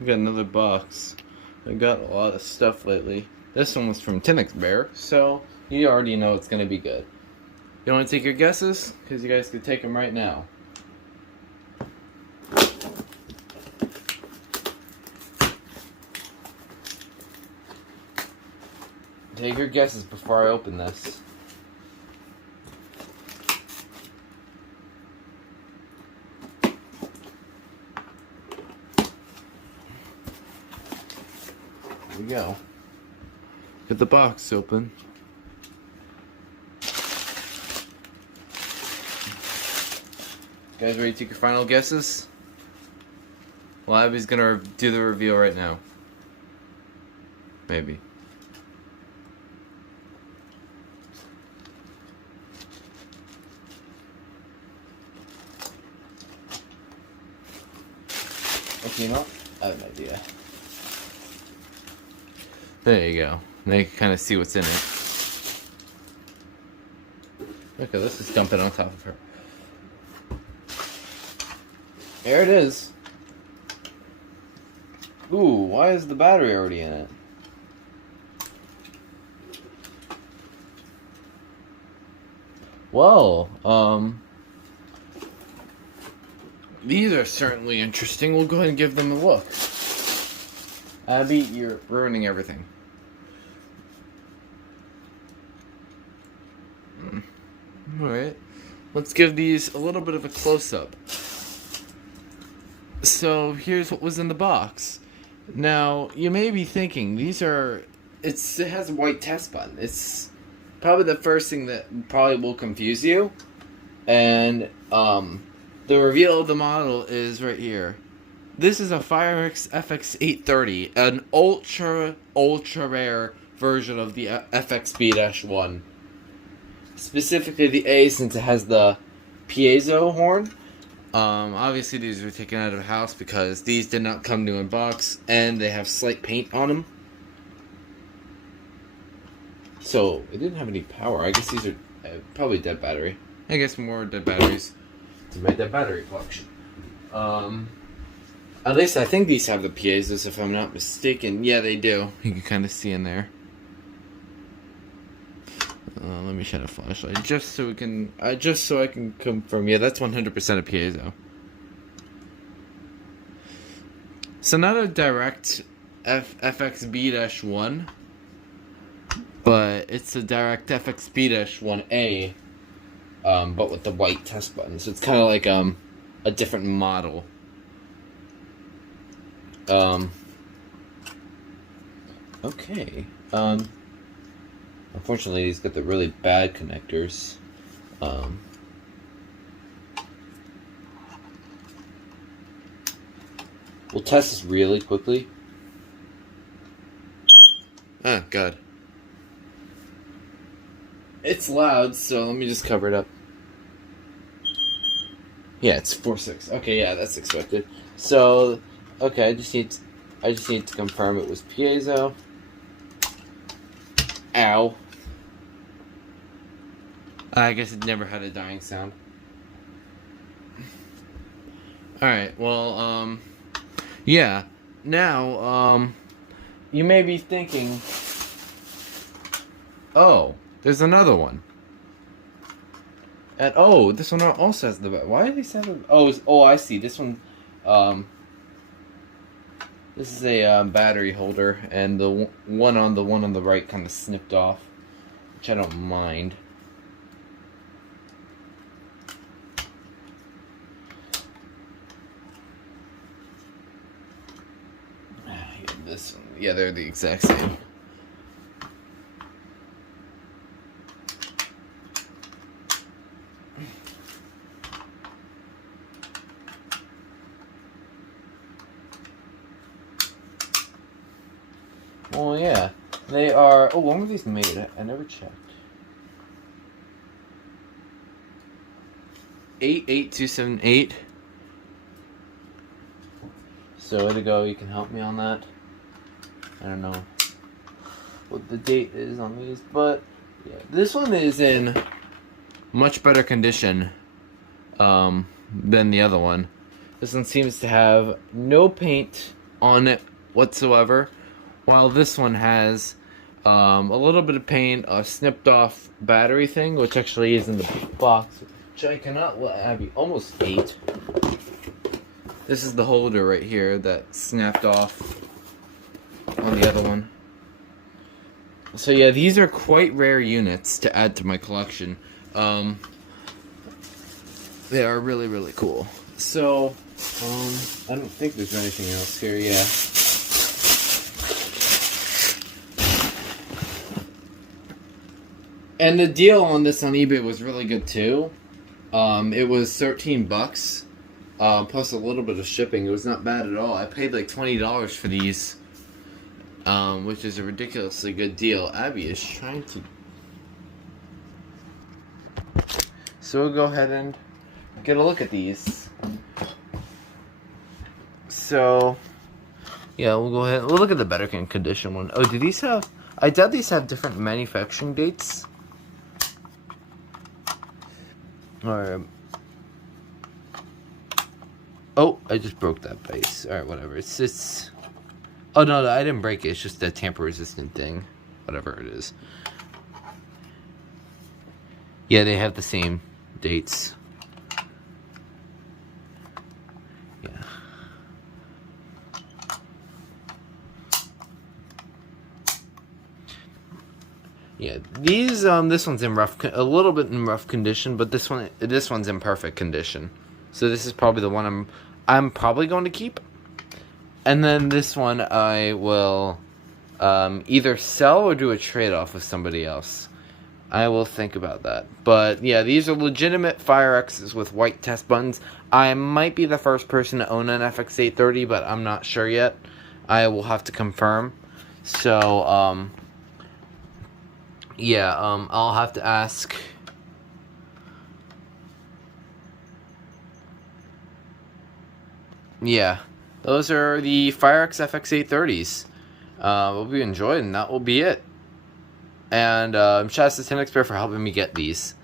We got another box. I got a lot of stuff lately. This one was from Tinex Bear, so you already know it's gonna be good. You want to take your guesses? Because you guys could take them right now. Take your guesses before I open this. Here we go. Get the box open. You guys ready to take your final guesses? Well, Abby's gonna do the reveal right now. Maybe. Okay, you know, I have an idea. There you go. Now you can kind of see what's in it. Look at this is dumping on top of her. There it is. Ooh, why is the battery already in it? Well, these are certainly interesting. We'll go ahead and give them a look. Abby, you're ruining everything. Alright, let's give these a little bit of a close-up. So, here's what was in the box. Now, you may be thinking, it has a white test button. It's probably the first thing that probably will confuse you. And, the reveal of the model is right here. This is a FireX FX830, an ultra rare version of the FX830. Specifically the A, since it has the piezo horn. Obviously these were taken out of the house because these did not come new in box, and they have slight paint on them. So, it didn't have any power. I guess these are probably dead battery. I guess more dead batteries to my dead battery collection. At least I think these have the piezos, if I'm not mistaken. Yeah, they do. You can kind of see in there. Let me shine a flashlight just so I can confirm. Yeah, that's 100% a piezo. So not a direct FXB-1, but it's a direct FXB-1A, but with the white test button. So it's kind of like a different model. Okay. Unfortunately, he's got the really bad connectors. We'll test this really quickly. Ah, God. It's loud, so let me just cover it up. Yeah, it's 4.6. Okay, yeah, that's expected. So, okay, I just need to confirm it was piezo. Ow. I guess it never had a dying sound. Alright, well, yeah. Now, you may be thinking, oh, there's another one. And, oh, this one also has the, why did they say that? Oh, I see, this one, this is a battery holder, and the one on the right kind of snipped off, which I don't mind. This one, yeah, they're the exact same. Well, yeah, they are. Oh, when were these made? I never checked. 88278. So, way to go. You can help me on that. I don't know what the date is on these, but yeah, this one is in much better condition than the other one. This one seems to have no paint on it whatsoever, while this one has a little bit of paint, a snipped off battery thing, which actually is in the box, which I cannot let Abby almost ate. This is the holder right here that snapped off on the other one. So yeah, these are quite rare units to add to my collection. They are really, really cool. So, I don't think there's anything else here, yeah. And the deal on this on eBay was really good too. It was $13, plus a little bit of shipping. It was not bad at all. I paid like $20 for these, which is a ridiculously good deal. Abby is trying to... So we'll go ahead and get a look at these. So, yeah, we'll go ahead. We'll look at the better condition one. Oh, do these have... I doubt these have different manufacturing dates. Alright. Oh, I just broke that base. Alright, whatever. It's... Oh, no, I didn't break it. It's just a tamper-resistant thing. Whatever it is. Yeah, they have the same dates. Yeah. Yeah, these this one's in a little bit in rough condition, but this one's in perfect condition. So this is probably the one I'm probably going to keep. And then this one I will either sell or do a trade-off with somebody else. I will think about that. But yeah, these are legitimate FireXs with white test buttons. I might be the first person to own an FX830, but I'm not sure yet. I will have to confirm. So, yeah, I'll have to ask. Yeah, those are the FireX FX830s. Hope you enjoyed, and that will be it. And shout out to 10xPair for helping me get these.